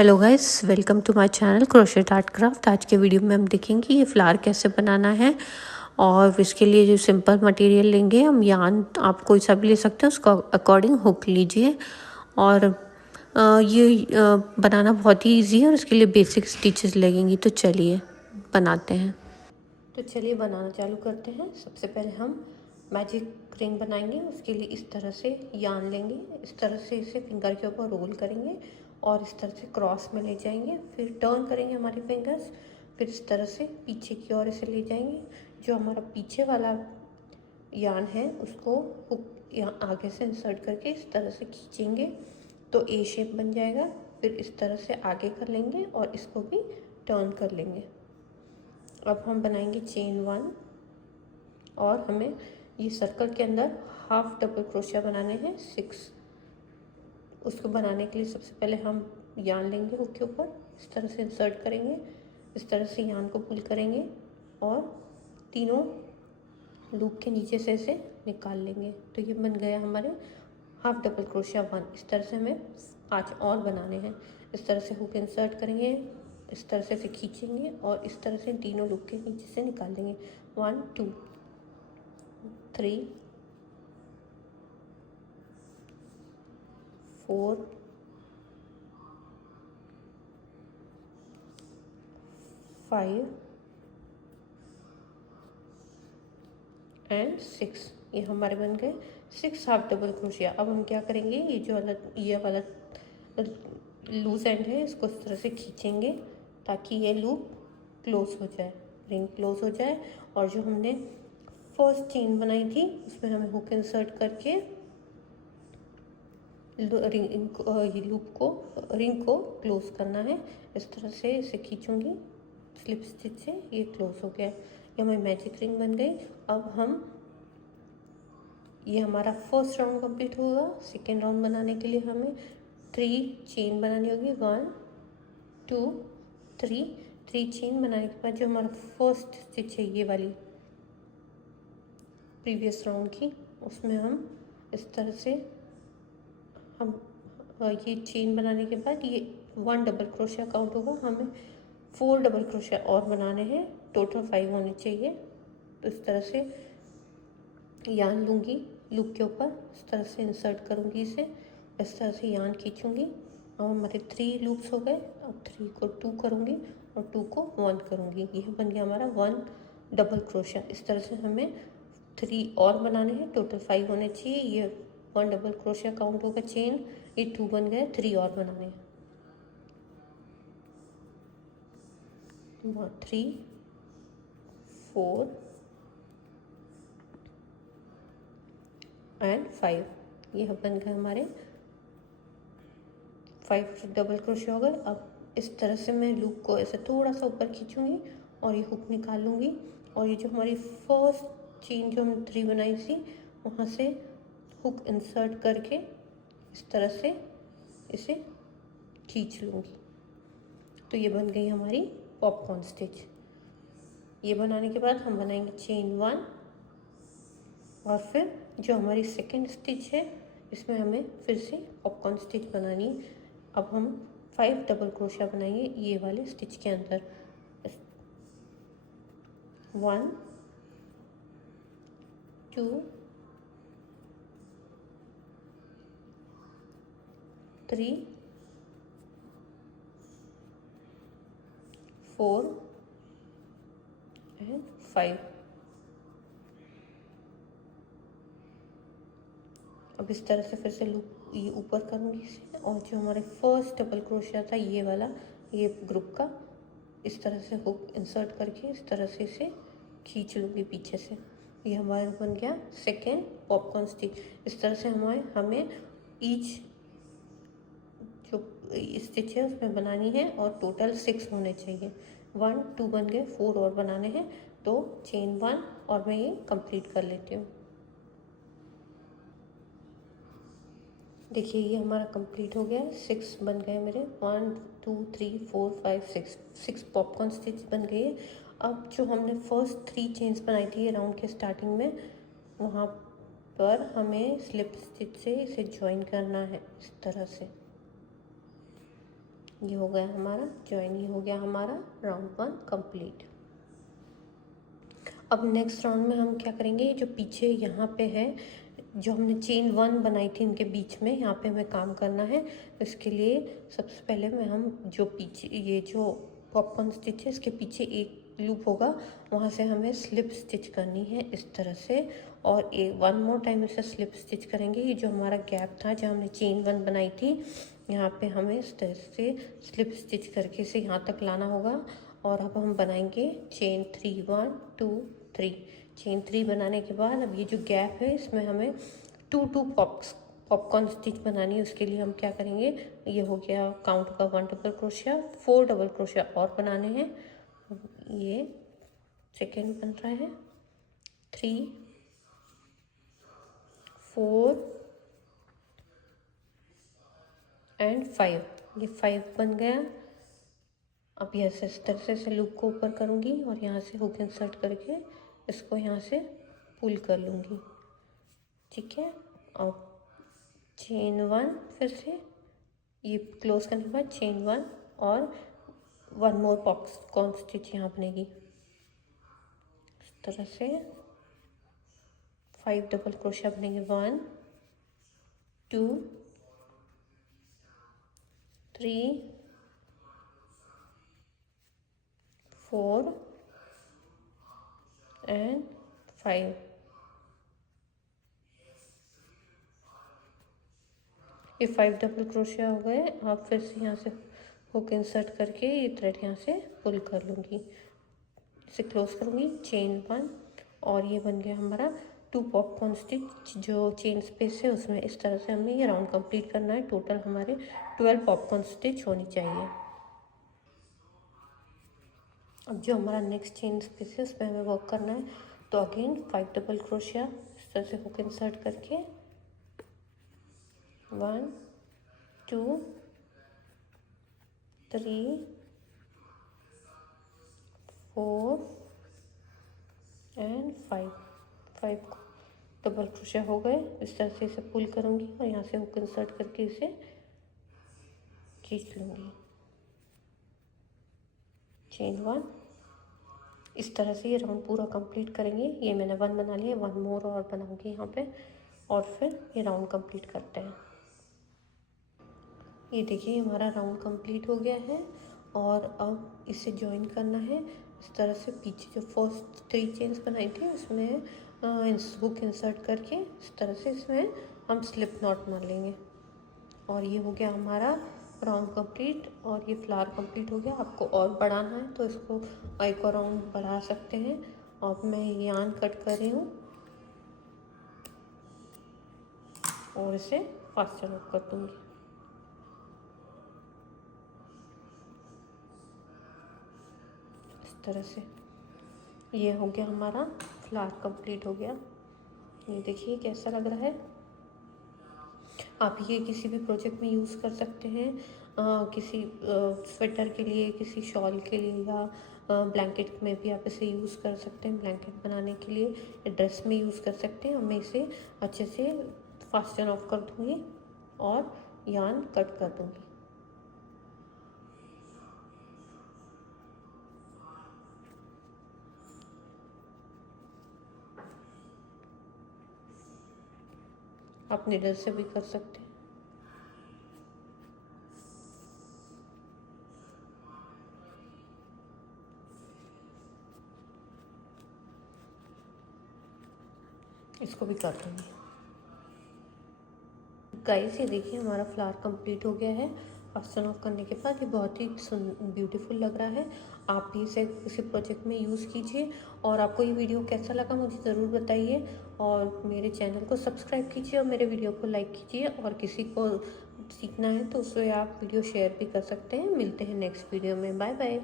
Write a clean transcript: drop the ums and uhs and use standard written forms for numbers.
Hello guys, welcome to my channel crochet art craft. आज के video में हम देखेंगे ये फ्लावर कैसे बनाना है। और इसके लिए जो सिंपल मटेरियल लेंगे हम, यान आप कोई सा भी ले सकते हैं, उसका अकॉर्डिंग हुक लीजिए। और बनाना बहुत ही इजी है और इसके लिए बेसिक स्टिचेस लगेंगी। तो चलिए बनाते हैं। तो चलिए बनाना चालू करते हैं। सबसे पहले हम मैजिक रिंग बनाएंगे। उसके लिए इस तरह से यान लेंगे, इस तरह से इसे फिंगर के ऊपर रोल करेंगे और इस तरह से क्रॉस में ले जाएंगे। फिर टर्न करेंगे हमारे फिंगर्स, फिर इस तरह से पीछे की ओर इसे ले जाएंगे। जो हमारा पीछे वाला यान है उसको हुक यहाँ आगे से इंसर्ट करके इस तरह से खींचेंगे तो ए शेप बन जाएगा। फिर इस तरह से आगे कर लेंगे और इसको भी टर्न कर लेंगे। अब हम बनाएंगे चेन 1 और हमें ये सर्कल के अंदर हाफ डबल क्रोशिया बनाने हैं 6। उसको बनाने के लिए सबसे पहले हम यान लेंगे हुक के ऊपर, इस तरह से इंसर्ट करेंगे, इस तरह से यान को पुल करेंगे और तीनों लूप के नीचे से इसे निकाल लेंगे। तो ये बन गया हमारे हाफ डबल क्रोशिया 1। इस तरह से हमें 5 और बनाने हैं। इस तरह से हुक इंसर्ट करेंगे, इस तरह से इसे खींचेंगे और इस तरह से तीनों लूप के नीचे से निकाल देंगे। 1 2 3 4 5 एंड 6। ये हमारे बन गए 6 हाफ डबल क्रोशिया। अब हम क्या करेंगे, ये वाला लूज एंड है, इसको इस तरह से खींचेंगे ताकि ये लूप क्लोज हो जाए, रिंग क्लोज हो जाए। और जो हमने फर्स्ट चेन बनाई थी उसमें हमें हुक इंसर्ट करके रिंग को क्लोज करना है। इस तरह से इसे खींचूंगी स्लिप स्टिच से, ये क्लोज हो गया। ये हमारी मैजिक रिंग बन गई। अब ये हमारा फर्स्ट राउंड कंप्लीट होगा। सेकेंड राउंड बनाने के लिए हमें 3 चेन बनानी होगी। 1 2 3 चेन बनाने के बाद जो हमारा फर्स्ट स्टिच है ये वाली प्रीवियस राउंड की, उसमें हम इस तरह से ये चेन बनाने के बाद ये 1 डबल क्रोशिया काउंट होगा। हमें 4 डबल क्रोशिया और बनाने हैं, टोटल 5 होने चाहिए। तो इस तरह से यान लूँगी लूप के ऊपर, इस तरह से इंसर्ट करूँगी इसे, इस तरह से यान खींचूँगी और हमारे 3 लूप्स हो गए। अब 3 को 2 करूँगी और 2 को 1 करूँगी। यह बन गया हमारा 1 डबल क्रोशिया। इस तरह से हमें 3 और बनाने हैं, टोटल 5 होने चाहिए। ये 1 डबल क्रोशिया काउंट होगा चेन, ये 2 बन गए, 3 और बनाने हैं। 3 4 एंड 5। ये बन गए हमारे 5 डबल क्रोशिया हो गए। अब इस तरह से मैं लूप को ऐसे थोड़ा सा ऊपर खींचूंगी और ये हुक निकाल लूँगी। और ये जो हमारी फर्स्ट चेन जो हमने 3 बनाई थी वहाँ से हुक इंसर्ट करके इस तरह से इसे खींच लूँगी। तो ये बन गई हमारी पॉपकॉर्न स्टिच। ये बनाने के बाद हम बनाएंगे चेन 1 और फिर जो हमारी सेकेंड स्टिच है इसमें हमें फिर से पॉपकॉर्न स्टिच बनानी है। अब हम 5 डबल क्रोशिया बनाएंगे ये वाले स्टिच के अंदर। 1 2 3 4 एंड 5। अब इस तरह से फिर से लूप ये ऊपर करूँगी इसे, और जो हमारे फर्स्ट डबल क्रोशिया था ये वाला, ये ग्रुप का, इस तरह से हुक इंसर्ट करके इस तरह से इसे खींच लूँगी पीछे से। ये हमारा बन गया सेकेंड पॉपकॉर्न स्टिच। इस तरह से हमें ईच जो स्टिच है उसमें बनानी है और टोटल 6 होने चाहिए। 1 2 बन गए, 4 और बनाने हैं। तो चेन 1 और मैं ये कंप्लीट कर लेती हूँ। देखिए ये हमारा कंप्लीट हो गया, 6 बन गए मेरे। 1 2 3 4 5 6 पॉपकॉर्न स्टिच बन गई है। अब जो हमने फर्स्ट 3 चेन्स बनाई थी राउंड के स्टार्टिंग में, वहाँ पर हमें स्लिप स्टिच से इसे ज्वाइन करना है इस तरह से। ये हो गया हमारा जॉइन, ये हो गया हमारा राउंड 1 कंप्लीट। अब नेक्स्ट राउंड में हम क्या करेंगे, जो पीछे यहाँ पे है जो हमने चेन 1 बनाई थी इनके बीच में, यहाँ पे हमें काम करना है। इसके लिए सबसे पहले में हम जो पीछे ये जो पॉपकॉर्न स्टिच है इसके पीछे एक लूप होगा, वहाँ से हमें स्लिप स्टिच करनी है इस तरह से, और एक 1 मोर टाइम इसे स्लिप स्टिच करेंगे। ये जो हमारा गैप था जहाँ हमने चेन 1 बनाई थी, यहाँ पे हमें इस तरह से स्लिप स्टिच करके इसे यहाँ तक लाना होगा। और अब हम बनाएंगे चेन 3 1 2 3। चेन 3 बनाने के बाद अब ये जो गैप है इसमें हमें 2 पॉपकॉर्न स्टिच बनानी है। उसके लिए हम क्या करेंगे, ये हो गया काउंट का 1 डबल क्रोशिया, 4 डबल क्रोशिया और बनाने हैं। ये सेकेंड बन रहा है 3 4 एंड 5, ये 5 बन गया। अब यहाँ से इस तरह से लूप को ऊपर करूँगी और यहाँ से हुक इंसर्ट करके इसको यहाँ से पुल कर लूँगी, ठीक है। अब चेन 1 फिर से ये क्लोज करने के बाद चेन 1 और 1 मोर पॉपकॉर्न स्टिच यहाँ बनेगी इस तरह से। 5 डबल क्रोशिया बनेंगे 1 2 3 4 एंड 5। ये 5 डबल क्रोशिया हो गए। अब फिर से यहाँ से हुक इंसर्ट करके ये थ्रेड यहाँ से पुल कर लूँगी, इसे क्लोज करूँगी चेन 1, और ये बन गया हमारा 2 पॉपकॉर्न स्टिच। जो चेन स्पेस है उसमें इस तरह से हमें ये राउंड कंप्लीट करना है। टोटल हमारे 12 पॉपकॉर्न स्टिच होनी चाहिए। अब जो हमारा नेक्स्ट चेन स्पेस है उसमें हमें वर्क करना है, तो अगेन 5 डबल क्रोशिया इस तरह से हुक इंसर्ट करके 1 2 3 4 एंड 5 डबल क्रोशिया हो गए। इस तरह से इसे पुल करूँगी और यहाँ से हुक इंसर्ट करके इसे खींच लूँगी चेन 1। इस तरह से ये राउंड पूरा कंप्लीट करेंगे। ये मैंने 1 बना लिया, 1 मोर और बनाऊँगी यहाँ पे, और फिर ये राउंड कंप्लीट करते हैं। ये देखिए हमारा राउंड कंप्लीट हो गया है, और अब इसे जॉइन करना है इस तरह से। पीछे जो फर्स्ट 3 चेन्स बनाई थी उसमें हुक इंसर्ट करके इस तरह से इसमें हम स्लिप नॉट मार लेंगे, और ये हो गया हमारा राउंड कंप्लीट। और ये फ्लावर कंप्लीट हो गया। आपको और बढ़ाना है तो इसको एक और राउंड बढ़ा सकते हैं। अब मैं यान कट कर रही हूँ और इसे फास्टर ऑफ कर दूँगी। इस तरह से ये हो गया हमारा फ्लावर कंप्लीट हो गया। ये देखिए कैसा लग रहा है। आप ये किसी भी प्रोजेक्ट में यूज़ कर सकते हैं, किसी स्वेटर के लिए, किसी शॉल के लिए, या ब्लैंकेट में भी आप इसे यूज़ कर सकते हैं। ब्लैंकेट बनाने के लिए ड्रेस में यूज़ कर सकते हैं। मैं इसे अच्छे से फास्टन ऑफ कर दूँगी और यान कट कर दूँगी। आप निडल से भी कर सकते हैं। इसको भी कर दूँगी। गाइस ये देखिए हमारा फ्लावर कंप्लीट हो गया है। फास्टन ऑफ करने के बाद ये बहुत ही ब्यूटीफुल लग रहा है। आप भी इसे किसी प्रोजेक्ट में यूज़ कीजिए। और आपको ये वीडियो कैसा लगा मुझे ज़रूर बताइए, और मेरे चैनल को सब्सक्राइब कीजिए और मेरे वीडियो को लाइक कीजिए। और किसी को सीखना है तो उससे आप वीडियो शेयर भी कर सकते हैं। मिलते हैं नेक्स्ट वीडियो में। Bye bye.